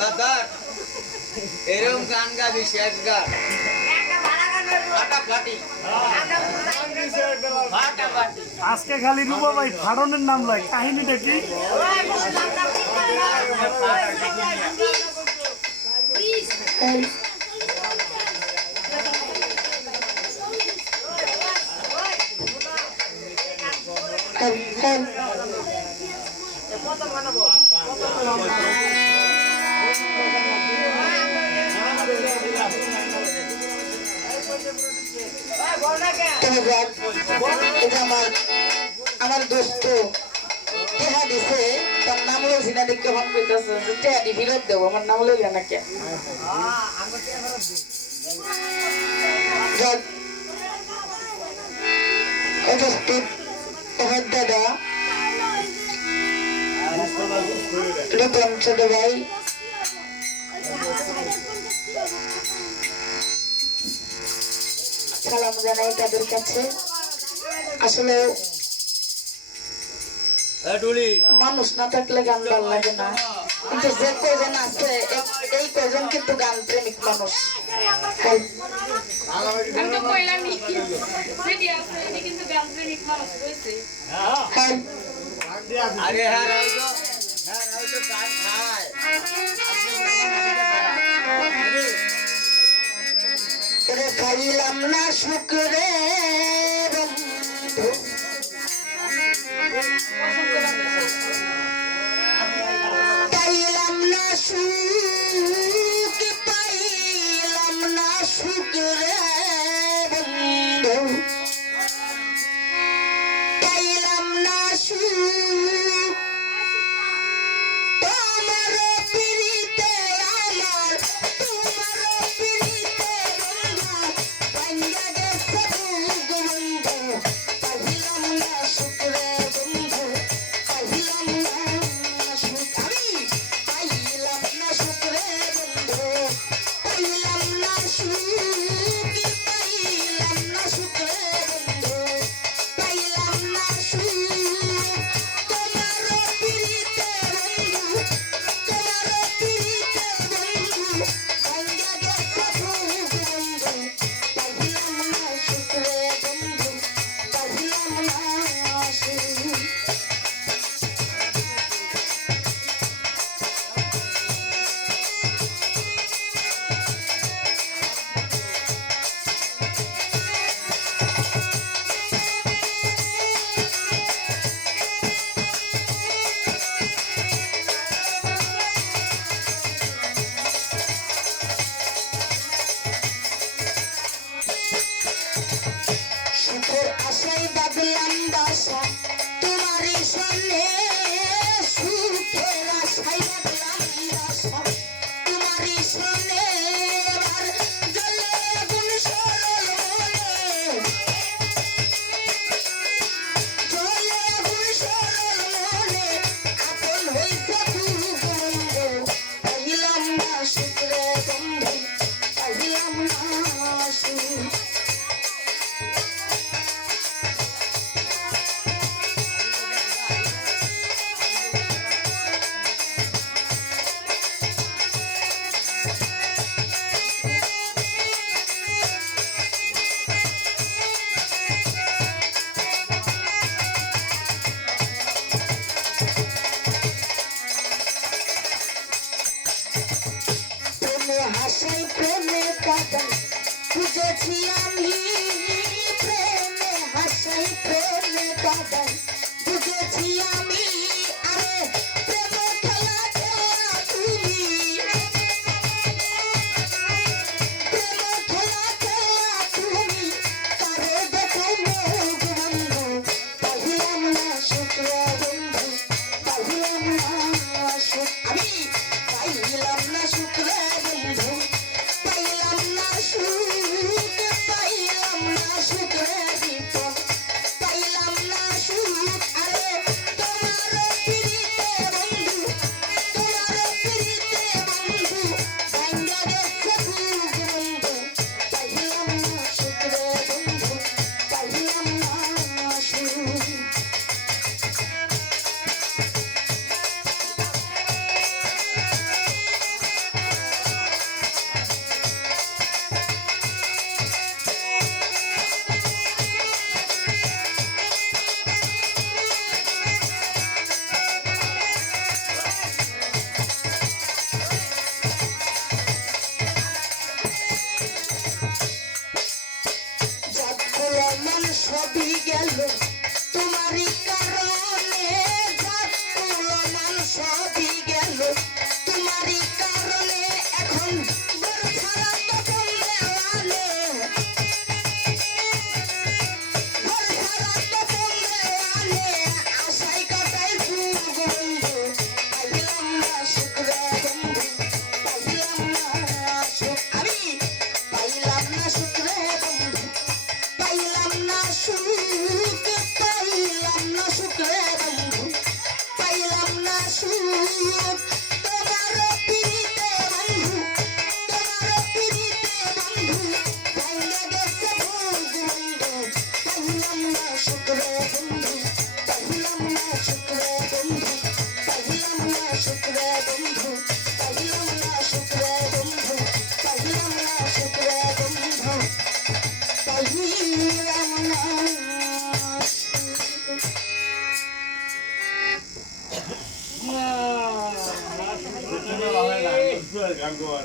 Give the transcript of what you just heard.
দাদার এরকম গান গাবি শেষ গান। আজকে খালি রূপা ভাই ফাড়নের নাম লয় কাহিনীটা কি? তুমি দেখ এটা আমার দোস্ত টেহা দিছে তার নাম লইছি না দেখে ফোন করতেছে টেহা দি ফিরত দেবো, আমার নাম লইলে না দাদা রতন ছোট ভাই সালাম জানাই তাদের কাছে আসলে মানুষ না থাকলে গান ভালো লাগে না কিন্তু যে কজন আছে এই কজন কিন্তু গান প্রেমিক মানুষ হ্যাঁ আরে হ্যাঁ হ্যাঁ খাইলাম না শুক্রে না সুখের আশায় বাদলাম বাসা। তোমারই সন্নে প্রেমে কাঁদাই আমি প্রেমে হাসাই প্রেমে কাঁদাই সবই গেল। গান গাওয়া